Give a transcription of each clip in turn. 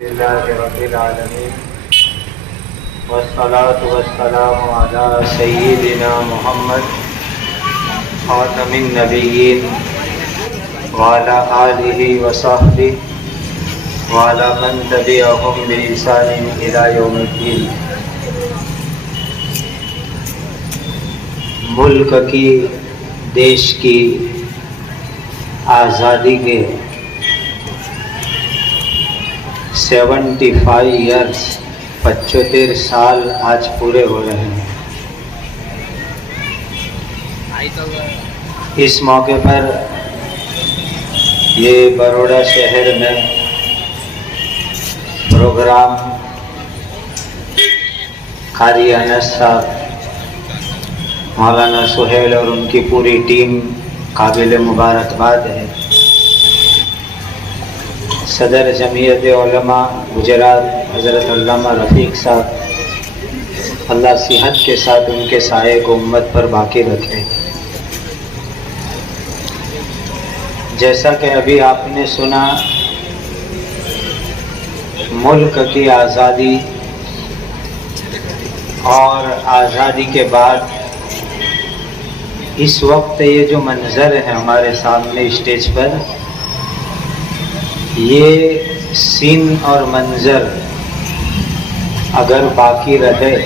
रब्बिल आलमीन वस्सलातु वस्सलामु अला सय्यिदिना मुहम्मद खातमिन नबिय्यीन व अला आलिहि व सहबिहि व अला मन तबिअहुम बि ihsaनिन इला यौमिद्दीन। मुल्क की, देश की आज़ादी के 75 ईयर्स 75 साल आज पूरे हो रहे हैं। इस मौके पर ये बड़ौदा शहर में प्रोग्राम कारी अनस साहब, मौलाना सुहेल और उनकी पूरी टीम काबिल मुबारकबाद है। सदर जमीयत उलमा गुजरात हज़रत अल्लामा रफ़ीक साहब, अल्लाह सेहत के साथ उनके साये को उम्मत पर बाकी रखे। जैसा कि अभी आपने सुना, मुल्क की आज़ादी और आज़ादी के बाद इस वक्त ये जो मंज़र है हमारे सामने स्टेज पर, ये सीन और मंज़र अगर बाकी रहे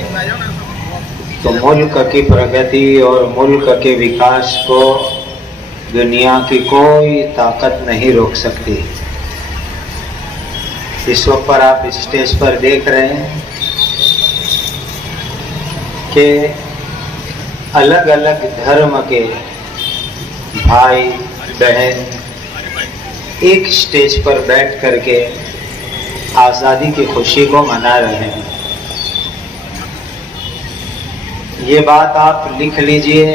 तो मुल्क की प्रगति और मुल्क के विकास को दुनिया की कोई ताकत नहीं रोक सकती। इस वक्त पर आप स्टेज पर देख रहे हैं कि अलग अलग धर्म के भाई बहन एक स्टेज पर बैठ करके आज़ादी की खुशी को मना रहे हैं। ये बात आप लिख लीजिए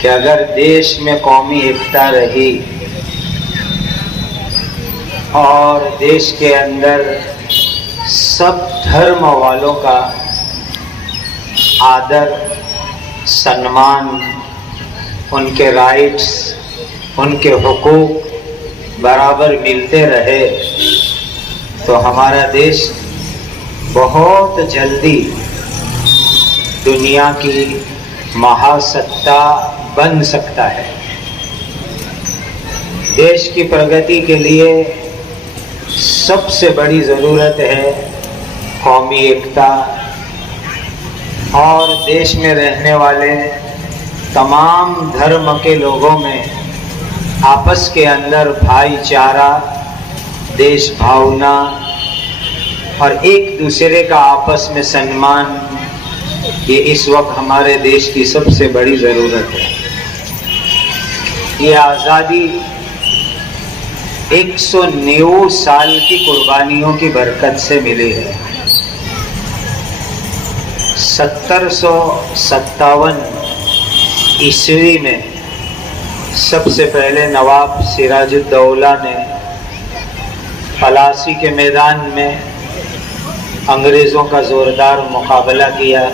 कि अगर देश में कौमी एकता रही और देश के अंदर सब धर्म वालों का आदर सम्मान, उनके राइट्स, उनके हुकूक बराबर मिलते रहे, तो हमारा देश बहुत जल्दी दुनिया की महासत्ता बन सकता है। देश की प्रगति के लिए सबसे बड़ी ज़रूरत है कौमी एकता और देश में रहने वाले तमाम धर्म के लोगों में आपस के अंदर भाईचारा, देश भावना और एक दूसरे का आपस में सम्मान, ये इस वक्त हमारे देश की सबसे बड़ी ज़रूरत है। ये आज़ादी 190 साल की कुर्बानियों की बरकत से मिली है। 1757 ईस्वी में सबसे पहले नवाब सिराजुद्दौला ने पलासी के मैदान में अंग्रेज़ों का ज़ोरदार मुकाबला किया।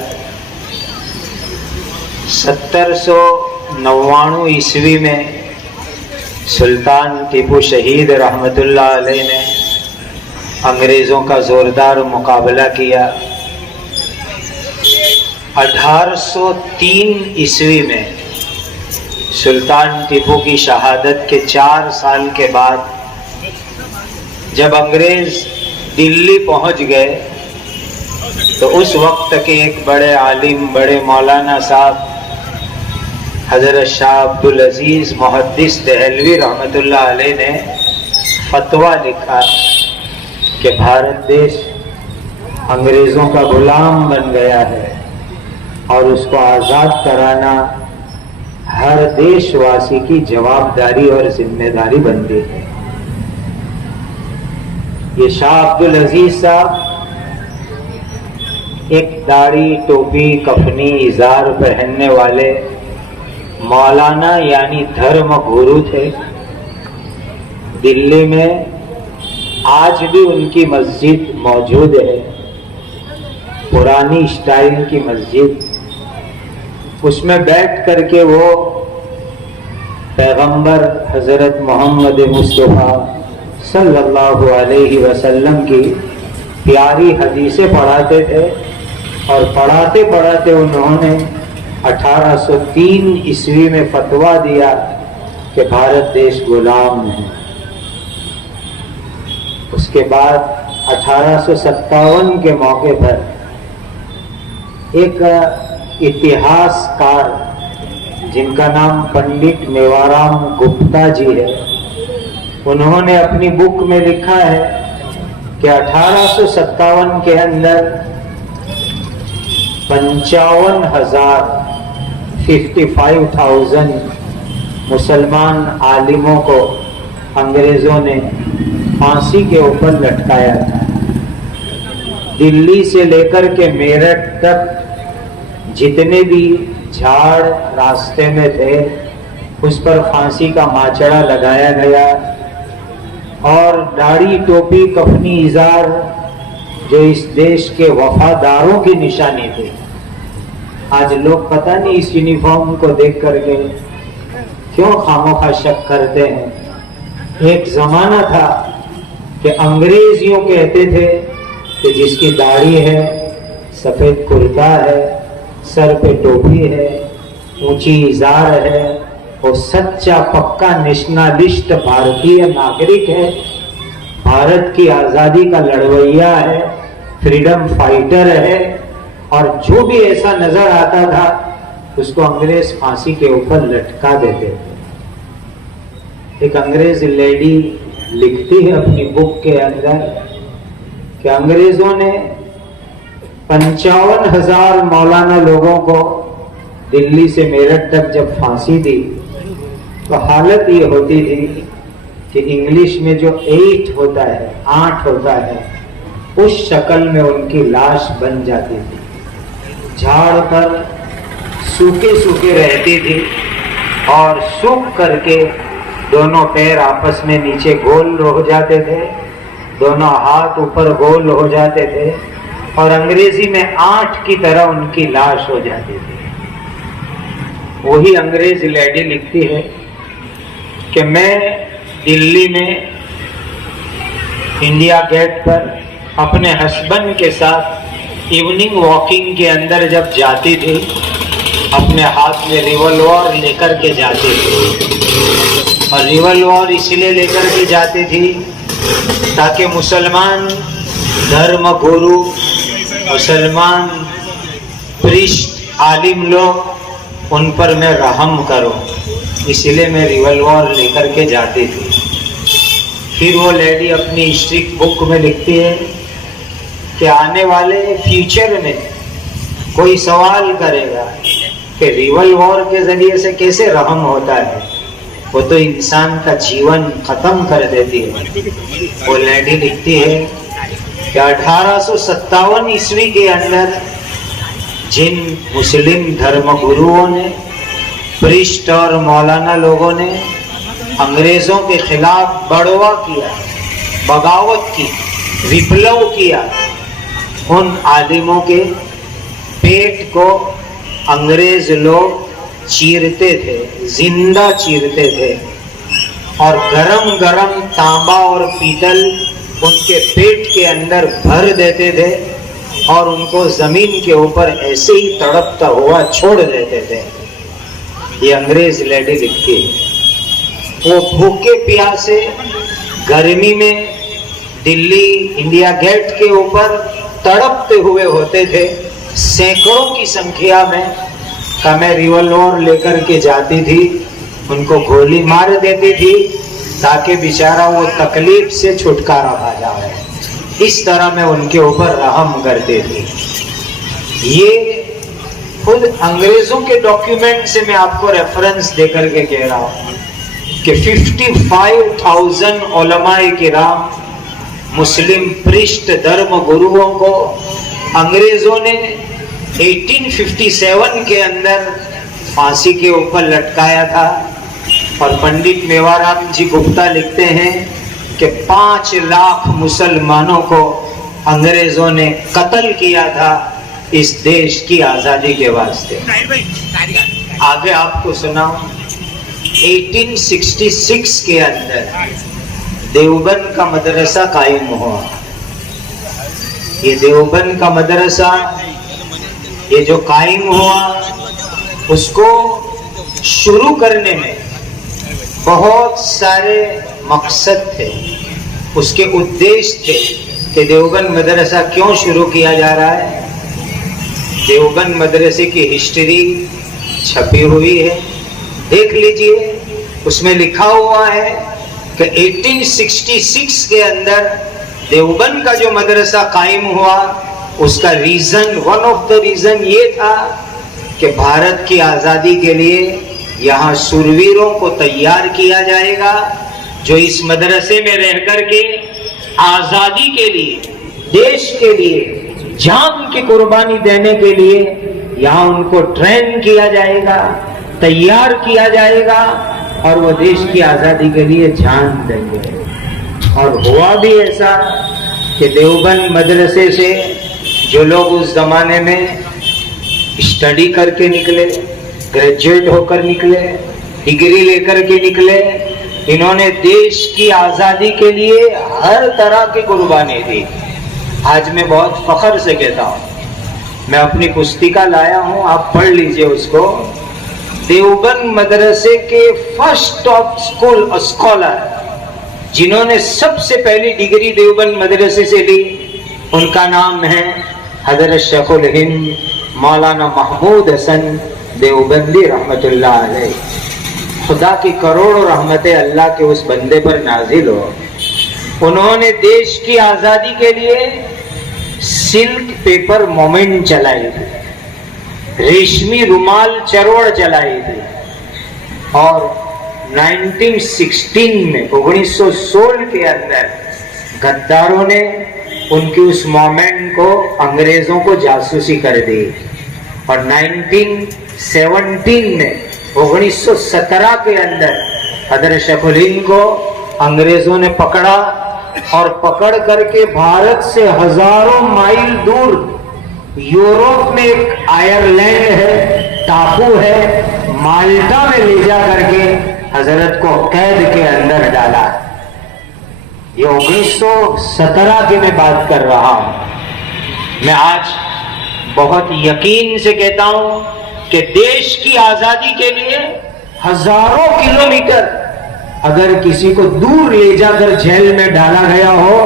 1799 ईस्वी में सुल्तान टीपू शहीद रहमतुल्लाह अलैह ने अंग्रेज़ों का ज़ोरदार मुकाबला किया। 1803 ईस्वी में सुल्तान टीपू की शहादत के 4 साल के बाद जब अंग्रेज़ दिल्ली पहुंच गए तो उस वक्त के एक बड़े आलिम, बड़े मौलाना साहब हज़रत शाह अब्दुल अजीज़ मुहद्दिस देहलवी रहमतुल्लाह अलैह ने फतवा लिखा कि भारत देश अंग्रेज़ों का गुलाम बन गया है और उसको आज़ाद कराना हर देशवासी की जवाबदारी और जिम्मेदारी बनती है। ये शाह अब्दुल अजीज साहब एक दाढ़ी, टोपी, कफनी, इजार पहनने वाले मौलाना यानी धर्म गुरु थे। दिल्ली में आज भी उनकी मस्जिद मौजूद है, पुरानी स्टाइल की मस्जिद। उसमें बैठ करके वो पैगंबर हज़रत मोहम्मद मुस्तफ़ा सल्लल्लाहु अलैहि वसल्लम की प्यारी हदीसें पढ़ाते थे और पढ़ाते पढ़ाते उन्होंने 1803 ईस्वी में फतवा दिया कि भारत देश गुलाम है। उसके बाद 1857 के मौके पर एक इतिहासकार जिनका नाम पंडित मेवाराम गुप्ता जी है, उन्होंने अपनी बुक में लिखा है कि 1857 के अंदर 55,000 मुसलमान आलिमों को अंग्रेजों ने फांसी के ऊपर लटकाया था। दिल्ली से लेकर के मेरठ तक जितने भी झाड़ रास्ते में थे उस पर फांसी का माचड़ा लगाया गया और दाढ़ी, टोपी, कफनी, इजार जो इस देश के वफादारों की निशानी थी। आज लोग पता नहीं इस यूनिफॉर्म को देख करके क्यों खामोखा शक करते हैं। एक जमाना था कि अंग्रेज यूं कहते थे कि जिसकी दाढ़ी है, सफेद कुर्ता है, सर पे टोपी है, ऊंची इजार है, वो सच्चा पक्का नेशनलिस्ट भारतीय नागरिक है, भारत की आजादी का लड़वैया है, फ्रीडम फाइटर है। और जो भी ऐसा नजर आता था उसको अंग्रेज फांसी के ऊपर लटका देते थे। एक अंग्रेज लेडी लिखती है अपनी बुक के अंदर कि अंग्रेजों ने 55,000 मौलाना लोगों को दिल्ली से मेरठ तक जब फांसी दी तो हालत ये होती थी कि इंग्लिश में जो 8 होता है उस शक्ल में उनकी लाश बन जाती थी। झाड़ पर सूखे सूखे रहती थी और सूख करके दोनों पैर आपस में नीचे गोल हो जाते थे, दोनों हाथ ऊपर गोल हो जाते थे और अंग्रेजी में 8 की तरह उनकी लाश हो जाती थी। वही अंग्रेज लेडी लिखती है कि मैं दिल्ली में इंडिया गेट पर अपने हस्बैंड के साथ इवनिंग वॉकिंग के अंदर जब जाती थी, अपने हाथ में रिवॉल्वर लेकर के जाती थी। और रिवॉल्वर इसलिए लेकर के जाती थी ताकि मुसलमान धर्म गुरु, मुसलमान प्रीस्ट, आलिम लोग उन पर मैं रहम करूं, इसलिए मैं रिवॉल्वर लेकर के जाती थी। फिर वो लेडी अपनी हिस्ट्री बुक में लिखती है कि आने वाले फ्यूचर में कोई सवाल करेगा कि रिवॉल्वर के जरिए से कैसे रहम होता है, वो तो इंसान का जीवन खत्म कर देती है। वो लेडी लिखती है कि 1857 ईस्वी के अंदर जिन मुस्लिम धर्म गुरुओं ने, प्रीस्ट और मौलाना लोगों ने अंग्रेजों के खिलाफ बड़वा किया, बगावत की, विप्लव किया, उन आलिमों के पेट को अंग्रेज लोग चीरते थे, जिंदा चीरते थे और गरम गरम तांबा और पीतल उनके पेट के अंदर भर देते थे और उनको जमीन के ऊपर ऐसे ही तड़पता हुआ छोड़ देते थे। ये अंग्रेज लेडी लिखती है। वो भूखे प्यासे गर्मी में दिल्ली इंडिया गेट के ऊपर तड़पते हुए होते थे, सैकड़ों की संख्या में। मैं रिवॉल्वर लेकर के जाती थी, उनको गोली मार देती थी ताकि बेचारा वो तकलीफ से छुटकारा पा जाए। इस तरह मैं उनके ऊपर रहम करती थी। ये खुद अंग्रेजों के डॉक्यूमेंट से मैं आपको रेफरेंस देकर के कह रहा हूं कि 55,000 उलमाए किराम, मुस्लिम पृष्ठ धर्म गुरुओं को अंग्रेजों ने 1857 के अंदर फांसी के ऊपर लटकाया था। और पंडित मेवाराम जी गुप्ता लिखते हैं कि 5 लाख मुसलमानों को अंग्रेजों ने कत्ल किया था इस देश की आजादी के वास्ते। आगे आपको सुनाऊं, 1866 के अंदर देवबंद का मदरसा कायम हुआ। ये देवबंद का मदरसा ये जो कायम हुआ, उसको शुरू करने में बहुत सारे मकसद थे, उसके उद्देश्य थे कि देवबंद मदरसा क्यों शुरू किया जा रहा है। देवबंद मदरसे की हिस्ट्री छपी हुई है, देख लीजिए। उसमें लिखा हुआ है कि 1866 के अंदर देवबंद का जो मदरसा कायम हुआ, उसका reason, one of the reason ये था कि भारत की आज़ादी के लिए यहाँ शूरवीरों को तैयार किया जाएगा, जो इस मदरसे में रह कर के आज़ादी के लिए, देश के लिए जान की कुर्बानी देने के लिए यहाँ उनको ट्रेन किया जाएगा, तैयार किया जाएगा और वो देश की आज़ादी के लिए जान देंगे। और हुआ भी ऐसा कि देवबंद मदरसे से जो लोग उस जमाने में स्टडी करके निकले, ग्रेजुएट होकर निकले, डिग्री लेकर के निकले, इन्होंने देश की आज़ादी के लिए हर तरह की कुर्बानी दी। आज मैं बहुत फख्र से कहता हूँ, मैं अपनी पुस्तिका लाया हूँ, आप पढ़ लीजिए उसको। देवबंद मदरसे के फर्स्ट टॉप स्कूल स्कॉलर जिन्होंने सबसे पहली डिग्री देवबंद मदरसे से ली, उनका नाम है हजरत शेखुल हिंद मौलाना महमूद हसन देवबंदी रहमतुल्लाह अलैह। खुदा की करोड़ों रहमतें अल्लाह के उस बंदे पर नाजिल हो। उन्होंने देश की आज़ादी के लिए सिल्क पेपर मूवमेंट चलाई थी, रेशमी रुमाल चरवड़ चलाई थी, और 1916 में 1916 के अंदर गद्दारों ने उनकी उस मूवमेंट को अंग्रेजों को जासूसी कर दी, और 1917 में 1917 के अंदर हजरत शेखुल हिंद को अंग्रेजों ने पकड़ा, और पकड़ करके भारत से हजारों माइल दूर यूरोप में एक आयरलैंड है, टापू है, माल्टा में ले जा करके हजरत को कैद के अंदर डाला। ये 1917 की मैं बात कर रहा हूं। मैं आज बहुत यकीन से कहता हूं कि देश की आजादी के लिए हजारों किलोमीटर अगर किसी को दूर ले जाकर जेल में डाला गया हो,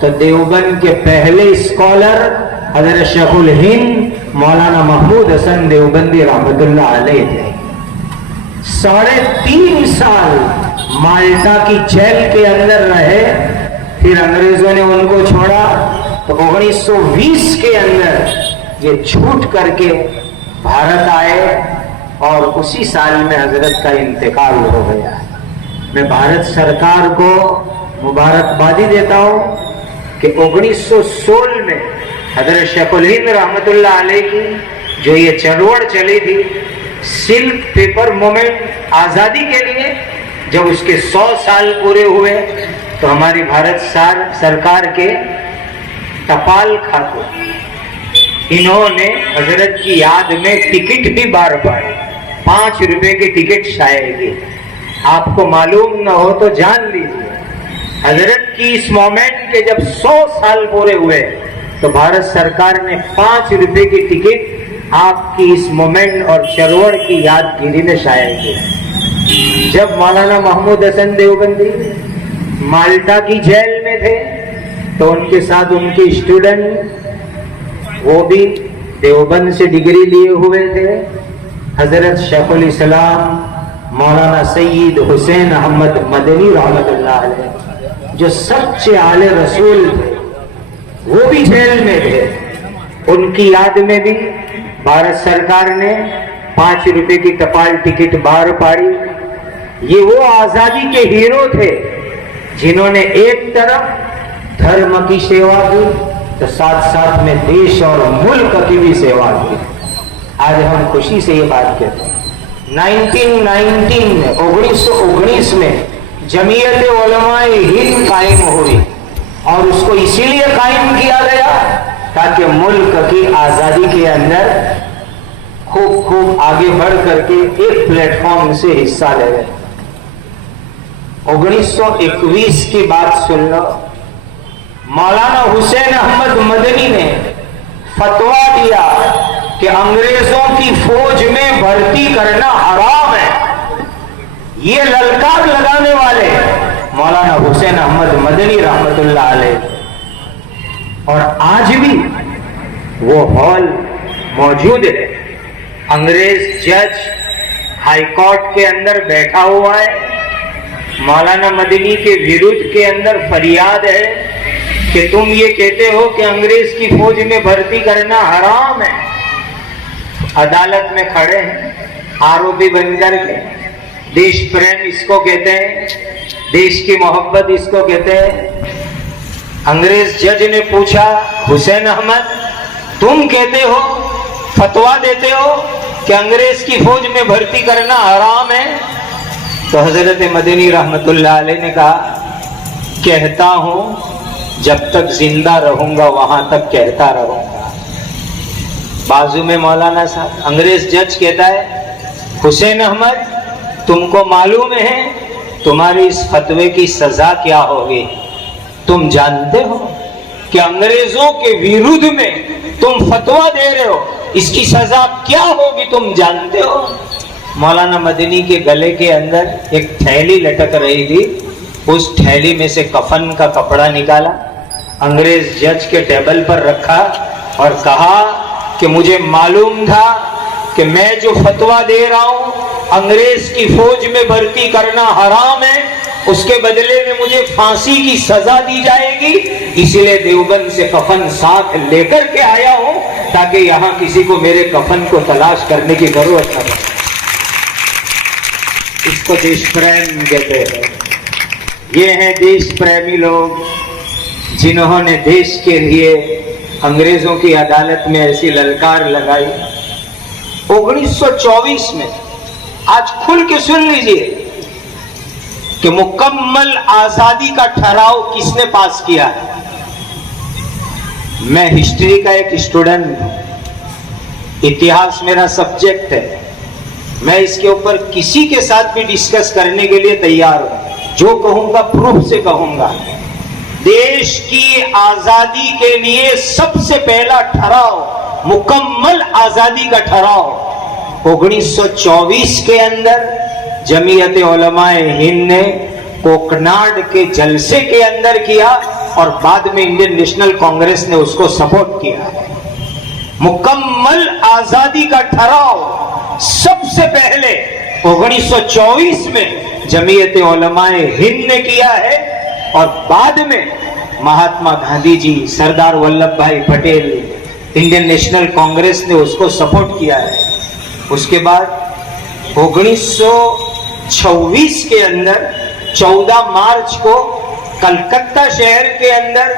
तो देवबंद के पहले स्कॉलर हजरत शेखुल हिंद मौलाना महमूद हसन देवबंदी रहमतुल्लाह अलैह थे। 3.5 साल माल्टा की जेल के अंदर रहे, फिर अंग्रेजों ने उनको छोड़ा, तो 1920 के अंदर ये छूट करके भारत आए, और उसी साल में हजरत का इंतकाल हो गया। मैं भारत सरकार को मुबारकबादी देता हूं कि 1916 में हजरत शेखुल हिंद रहमतुल्लाह अलैह की जो ये चळवळ चली थी, सिल्क पेपर मूवमेंट आजादी के लिए, जब उसके 100 साल पूरे हुए, तो हमारी भारत सरकार के टपाल खाते इन्होंने हजरत की याद में टिकट भी बार पाए, 5 रुपए की टिकट शायद। आपको मालूम न हो तो जान लीजिए, हजरत की इस मोमेंट के जब 100 साल पूरे हुए, तो भारत सरकार ने 5 रुपए की टिकट आपकी इस मोमेंट और चळवळ की यादगिरी में शाया की। जब मौलाना महमूद हसन देवबंदी माल्टा की जेल में थे, तो उनके साथ उनके स्टूडेंट, वो भी देवबंद से डिग्री लिए हुए थे, हजरत शेखुल इस्लाम मौलाना सैयद हुसैन अहमद मदनी रहमतुल्लाह अलैह, जो सच्चे आले रसूल थे, वो भी जेल में थे। उनकी याद में भी भारत सरकार ने 5 रुपए की टपाल टिकट बाहर पाड़ी। ये वो आजादी के हीरो थे जिन्होंने एक तरफ धर्म की सेवा की, तो साथ साथ में देश और मुल्क की भी सेवा की। आज हम खुशी से ये बात कहते हैं। 1919 में 1919 में जमीयत उलमाए हिंद कायम हुई, और उसको इसीलिए कायम किया गया ताकि मुल्क की आजादी के अंदर खूब आगे बढ़ करके एक प्लेटफॉर्म से हिस्सा ले गए। 1921 की बात सुन लो। मौलाना हुसैन अहमद मदनी ने फतवा दिया कि अंग्रेजों की फौज में भर्ती करना हराम है। ये ललकार लगाने वाले मौलाना हुसैन अहमद मदनी रहमतुल्लाह अलैह। और आज भी वो हॉल मौजूद है। अंग्रेज जज हाईकोर्ट के अंदर बैठा हुआ है। मौलाना मदनी के विरुद्ध के अंदर फरियाद है कि तुम ये कहते हो कि अंग्रेज की फौज में भर्ती करना हराम है। अदालत में खड़े हैं आरोपी बनकर के। देश प्रेम इसको कहते हैं, देश की मोहब्बत इसको कहते हैं। अंग्रेज जज ने पूछा, हुसैन अहमद तुम कहते हो, फतवा देते हो कि अंग्रेज की फौज में भर्ती करना हराम है? तो हजरत मदनी रहमतुल्लाह अलैह ने कहा, कहता हूं जब तक जिंदा रहूंगा वहां तक कहता रहूंगा। बाजू में मौलाना साहब, अंग्रेज जज कहता है, हुसैन अहमद तुमको मालूम है तुम्हारी इस फतवे की सजा क्या होगी? तुम जानते हो कि अंग्रेजों के विरुद्ध में तुम फतवा दे रहे हो, इसकी सजा क्या होगी तुम जानते हो? मौलाना मदनी के गले के अंदर एक थैली लटक रही थी। उस थैली में से कफन का कपड़ा निकाला, अंग्रेज जज के टेबल पर रखा और कहा कि मुझे मालूम था कि मैं जो फतवा दे रहा हूं अंग्रेज की फौज में भर्ती करना हराम है, उसके बदले में मुझे फांसी की सजा दी जाएगी, इसलिए देवबंद से कफन साथ लेकर के आया हूं ताकि यहां किसी को मेरे कफन को तलाश करने की जरूरत न पड़े। इसको देश प्रेम कहते हैं। ये हैं देश प्रेमी लोग जिन्होंने देश के लिए अंग्रेजों की अदालत में ऐसी ललकार लगाई। 1924 में, आज खुल के सुन लीजिए कि मुकम्मल आजादी का ठहराव किसने पास किया है। मैं हिस्ट्री का एक स्टूडेंट हूं, इतिहास मेरा सब्जेक्ट है। मैं इसके ऊपर किसी के साथ भी डिस्कस करने के लिए तैयार हूं। जो कहूंगा प्रूफ से कहूंगा। देश की आजादी के लिए सबसे पहला ठहराव, मुकम्मल आजादी का ठहराव 1924 के अंदर जमीयत उलमाए हिंद ने कोकनाड के जलसे के अंदर किया और बाद में इंडियन नेशनल कांग्रेस ने उसको सपोर्ट किया। मुकम्मल आजादी का ठहराव सबसे पहले 1924 में जमीयत उलमाए हिंद ने किया है और बाद में महात्मा गांधी जी, सरदार वल्लभ भाई पटेल, इंडियन नेशनल कांग्रेस ने उसको सपोर्ट किया है। उसके बाद 1926 के अंदर 14 मार्च को कलकत्ता शहर के अंदर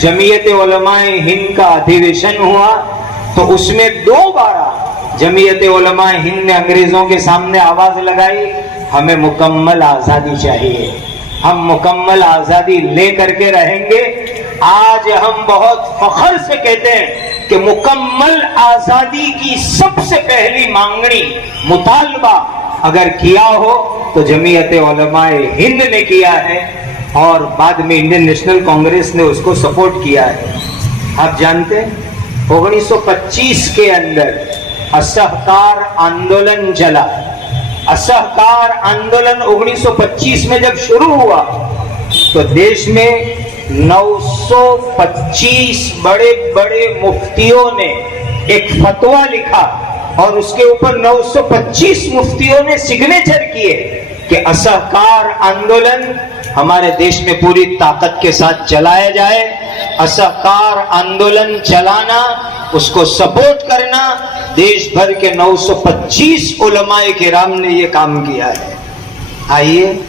जमीयत उलमाए हिंद का अधिवेशन हुआ। तो उसमें दोबारा जमीयत उलमाए हिंद ने अंग्रेजों के सामने आवाज लगाई, हमें मुकम्मल आजादी चाहिए, हम मुकम्मल आजादी ले करके रहेंगे। आज हम बहुत फख्र से कहते हैं कि मुकम्मल आजादी की सबसे पहली मांगनी, मुतालबा अगर किया हो तो जमीयत उलमाए हिंद ने किया है और बाद में इंडियन नेशनल कांग्रेस ने उसको सपोर्ट किया है। आप जानते हैं 1925 के अंदर असहकार आंदोलन चला। असहकार आंदोलन 1925 में जब शुरू हुआ तो देश में 925 बड़े बड़े मुफ्तियों ने एक फतवा लिखा और उसके ऊपर 925 मुफ्तियों ने सिग्नेचर किए कि असहकार आंदोलन हमारे देश में पूरी ताकत के साथ चलाया जाए। असहकार आंदोलन चलाना, उसको सपोर्ट करना, देश भर के 925 उलमाए किराम ने यह काम किया है। आइए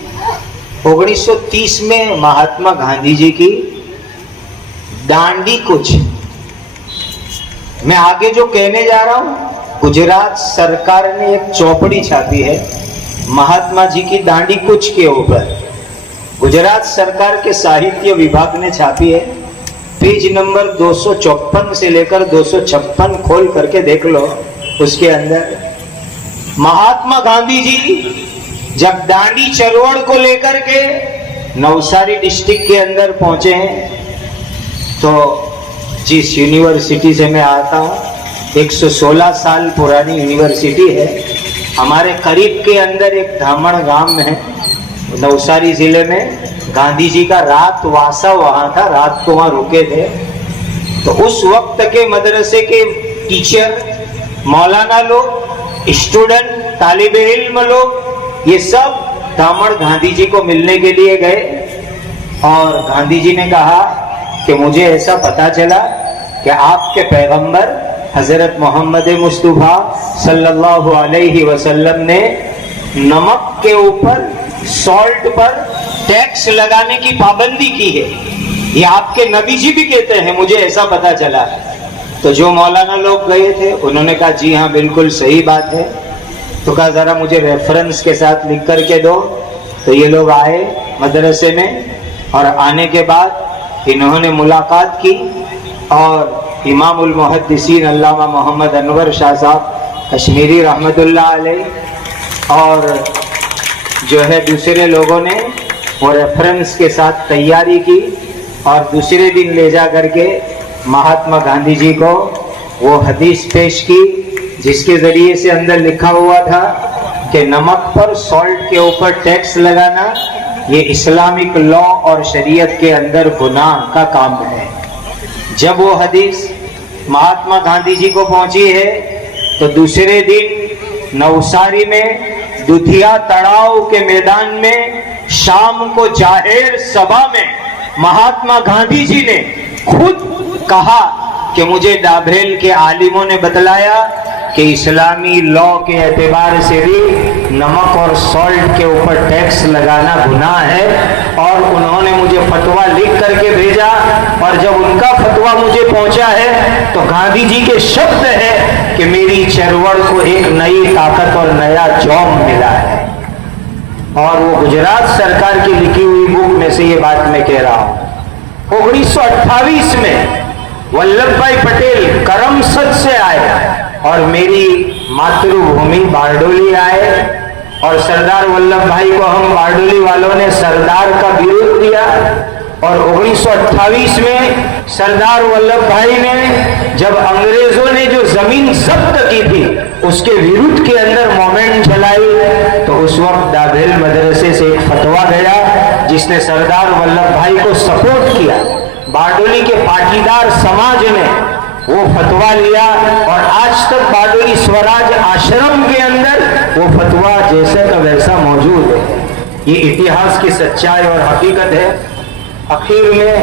1930 में महात्मा गांधी जी की दांडी कूच, मैं आगे जो कहने जा रहा हूं, गुजरात सरकार ने एक चौपड़ी छापी है महात्मा जी की दांडी कूच के ऊपर। गुजरात सरकार के साहित्य विभाग ने छापी है। पेज नंबर 254 से लेकर 256 खोल करके देख लो। उसके अंदर महात्मा गांधी जी जब दांडी चरवड़ को लेकर के नवसारी डिस्ट्रिक्ट के अंदर पहुंचे हैं, तो जिस यूनिवर्सिटी से मैं आता हूँ 116 साल पुरानी यूनिवर्सिटी है। हमारे करीब के अंदर एक धामण गांव है नवसारी जिले में, गांधी जी का रात वासा वहां था, रात को वहां रुके थे। तो उस वक्त के मदरसे के टीचर, मौलाना लोग, स्टूडेंट, तालिबे इल्म लोग, ये सब धामण गांधी जी को मिलने के लिए गए। और गांधी जी ने कहा कि मुझे ऐसा पता चला कि आपके पैगंबर हजरत मोहम्मद मुस्तफा सल्लल्लाहु अलैहि वसल्लम ने नमक के ऊपर, सॉल्ट पर टैक्स लगाने की पाबंदी की है। ये आपके नबी जी भी कहते हैं, मुझे ऐसा पता चला। तो जो मौलाना लोग गए थे उन्होंने कहा जी हाँ बिल्कुल सही बात है। तो कहा जरा मुझे रेफरेंस के साथ लिख करके दो। तो ये लोग आए मदरसे में, और आने के बाद इन्होंने मुलाकात की और इमामुल मुहद्दिसीन अल्लामा मोहम्मद अनवर शाह साहब कश्मीरी रहमतुल्लाह अलैह और जो है दूसरे लोगों ने वो रेफरेंस के साथ तैयारी की, और दूसरे दिन ले जा करके महात्मा गांधी जी को वो हदीस पेश की, जिसके जरिए से अंदर लिखा हुआ था कि नमक पर, सॉल्ट के ऊपर टैक्स लगाना ये इस्लामिक लॉ और शरीयत के अंदर गुनाह का काम है। जब वो हदीस महात्मा गांधी जी को पहुंची है तो दूसरे दिन नवसारी में दुधिया तड़ाव के मैदान में शाम को जाहिर सभा में महात्मा गांधी जी ने खुद कहा कि मुझे डाभेल के आलिमों ने बतलाया कि इस्लामी लॉ के एतबार से भी नमक और सॉल्ट के ऊपर टैक्स लगाना गुनाह है। और उन्होंने मुझे फतवा लिख करके भेजा, और जब उनका फतवा मुझे पहुंचा है तो गांधी जी के शब्द है कि मेरी चरवड़ को एक नई ताकत और नया जौम मिला है। और वो गुजरात सरकार की लिखी हुई बुक में से ये बात मैं कह रहा हूं। 1928 में वल्लभ भाई पटेल करमसद से आए और मेरी मातृभूमि बारडोली आए, और सरदार वल्लभ भाई को हम बारडोली वालों ने सरदार का विरोध दिया। और 1928 में सरदार वल्लभ भाई ने जब अंग्रेजों ने जो जमीन जब्त की थी उसके विरुद्ध के अंदर मूवमेंट चलाई, तो उस वक्त डाभेल मदरसे से एक फतवा गया जिसने सरदार वल्लभ भाई को सपोर्ट किया। बारडोली के पाटीदार समाज ने वो फतवा लिया, और आज तक बारडोली स्वराज आश्रम के अंदर वो फतवा जैसे का वैसा मौजूद है। ये इतिहास की सच्चाई और हकीकत है। आखिर में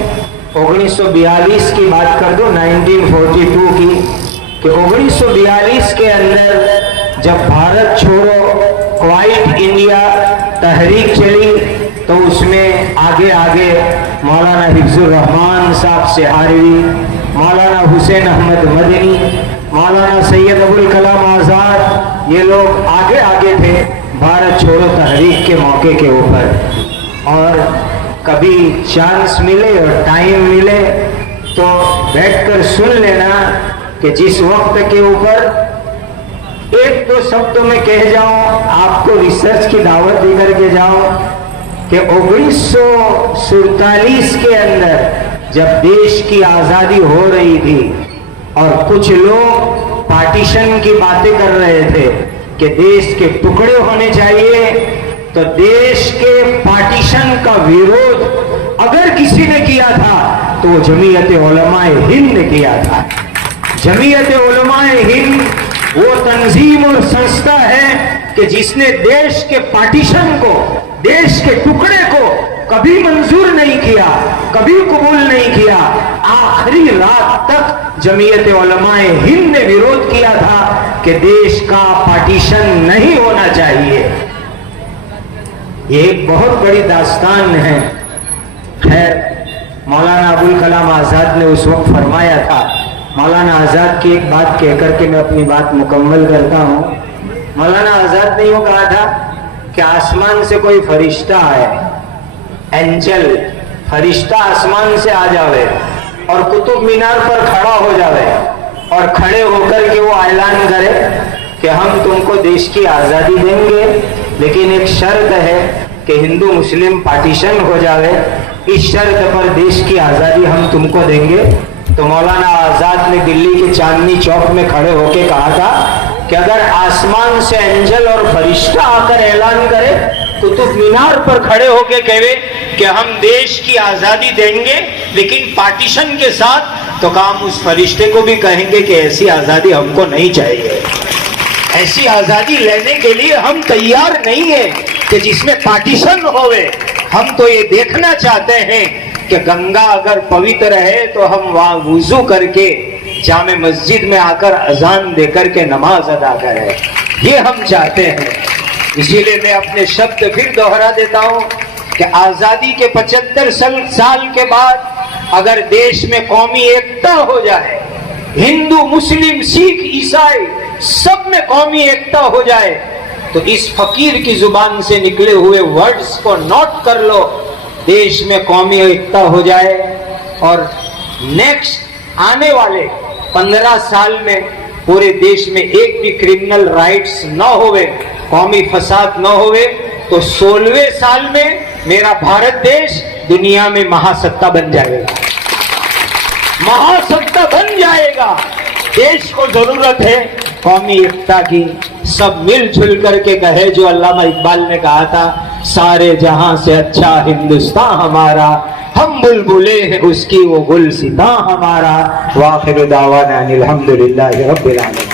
1942 की बात कर दो, 1942 की, कि 1942 के अंदर जब भारत छोड़ो क्वाइट इंडिया तहरीक चली तो उसमें आगे आगे मौलाना हिफ्जुर रहमान साहब सिहारवी, मौलाना हुसैन अहमद मदनी, मौलाना सैयद अबुल कलाम आज़ाद, ये लोग आगे आगे थे भारत छोड़ो तहरीक के मौके के ऊपर। और कभी चांस मिले और टाइम मिले तो बैठकर सुन लेना कि जिस वक्त के ऊपर एक दो शब्दों में कह जाऊं, आपको रिसर्च की दावत दे करके जाऊं कि 1947 के अंदर जब देश की आजादी हो रही थी और कुछ लोग पार्टीशन की बातें कर रहे थे कि देश के टुकड़े होने चाहिए, तो देश के पार्टीशन का विरोध अगर किसी ने किया था तो वो जमीयत उलमाए हिंद ने किया था। जमीयत उलमाए हिंद वो तंजीम और संस्था है कि जिसने देश के पार्टीशन को, देश के टुकड़े को कभी मंजूर नहीं किया, कभी कबूल नहीं किया। आखिरी रात तक जमीयत उलमाए हिंद ने विरोध किया था कि देश का पार्टीशन नहीं होना चाहिए। ये एक बहुत बड़ी दास्तान है। खैर, मौलाना अबुल कलाम आज़ाद ने उस वक्त फरमाया था, मौलाना आज़ाद की एक बात कहकर के मैं अपनी बात मुकम्मल करता हूँ। मौलाना आज़ाद ने यूँ कहा था कि आसमान से कोई फरिश्ता आए, एंजल फरिश्ता आसमान से आ जावे और कुतुब मीनार पर खड़ा हो जावे और खड़े होकर के वो ऐलान करे कि हम तुमको देश की आज़ादी देंगे, लेकिन एक शर्त है कि हिंदू मुस्लिम पार्टीशन हो जाए, इस शर्त पर देश की आज़ादी हम तुमको देंगे। तो मौलाना आज़ाद ने दिल्ली के चांदनी चौक में खड़े होकर कहा था कि अगर आसमान से एंजल और फरिश्ता आकर ऐलान करे, कुतुब मीनार पर खड़े होकर कहे कि हम देश की आज़ादी देंगे लेकिन पार्टीशन के साथ, तो काम उस फरिश्ते को भी कहेंगे कि ऐसी आज़ादी हमको नहीं चाहिए। ऐसी आज़ादी लेने के लिए हम तैयार नहीं है कि जिसमें पार्टीशन होवे। हम तो ये देखना चाहते हैं कि गंगा अगर पवित्र है तो हम वहां वुजू करके जामे मस्जिद में आकर अजान देकर के नमाज अदा करें, ये हम चाहते हैं। इसीलिए मैं अपने शब्द फिर दोहरा देता हूं कि आजादी के 75 साल के बाद अगर देश में कौमी एकता हो जाए, हिंदू मुस्लिम सिख ईसाई सब में कौमी एकता हो जाए, तो इस फकीर की जुबान से निकले हुए वर्ड्स को नोट कर लो, देश में कौमी एकता हो जाए और नेक्स्ट आने वाले 15 साल में पूरे देश में एक भी क्रिमिनल राइट्स न होवे, कौमी फसाद न होवे, तो 16वें साल में मेरा भारत देश दुनिया में महासत्ता बन जाएगा, महासत्ता बन जाएगा। देश को जरूरत है कौमी एकता की, सब मिलजुल करके कहे जो अल्लामा इकबाल ने कहा था, सारे जहां से अच्छा हिंदुस्तान हमारा, हम बुलबुले हैं उसकी वो गुलसितां हमारा। वाखिर दावाना अनिल हम्दुलिल्लाहि रब्बिल आलमीन।